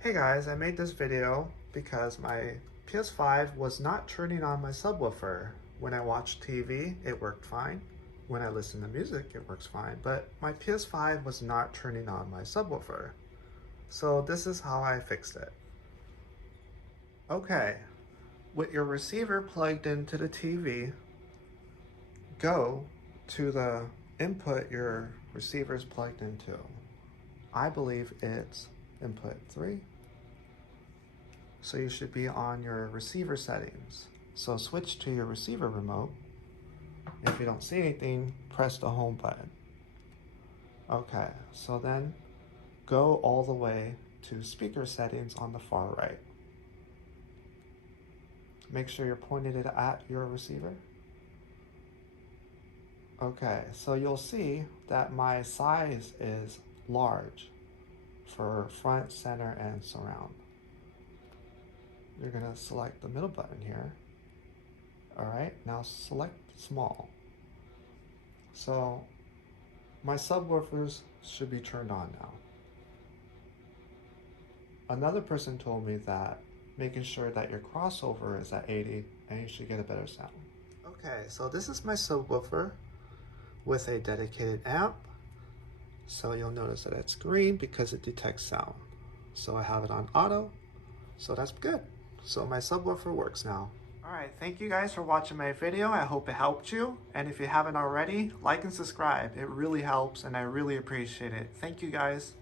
Hey guys, I made this video because my PS5 was not turning on my subwoofer. When I watched TV, it worked fine. When I listen to music, it works fine, but my PS5 was not turning on my subwoofer. So this is how I fixed it. Okay, with your receiver plugged into the TV, go to the input your receiver is plugged into. I believe it's input 3. So you should be on your receiver settings. So switch to your receiver remote. If you don't see anything, press the home button. Okay, so then go all the way to speaker settings on the far right. Make sure you're pointing it at your receiver. Okay, so you'll see that my size is large for front, center, and surround. You're gonna select the middle button here. All right, now select small. So my subwoofers should be turned on now. Another person told me that making sure that your crossover is at 80 and you should get a better sound. Okay, so this is my subwoofer with a dedicated amp. So you'll notice that it's green because it detects sound. So I have it on auto, so that's good. So my subwoofer works now. Alright, thank you guys for watching my video. I hope it helped you. And if you haven't already, like and subscribe. It really helps and I really appreciate it. Thank you guys.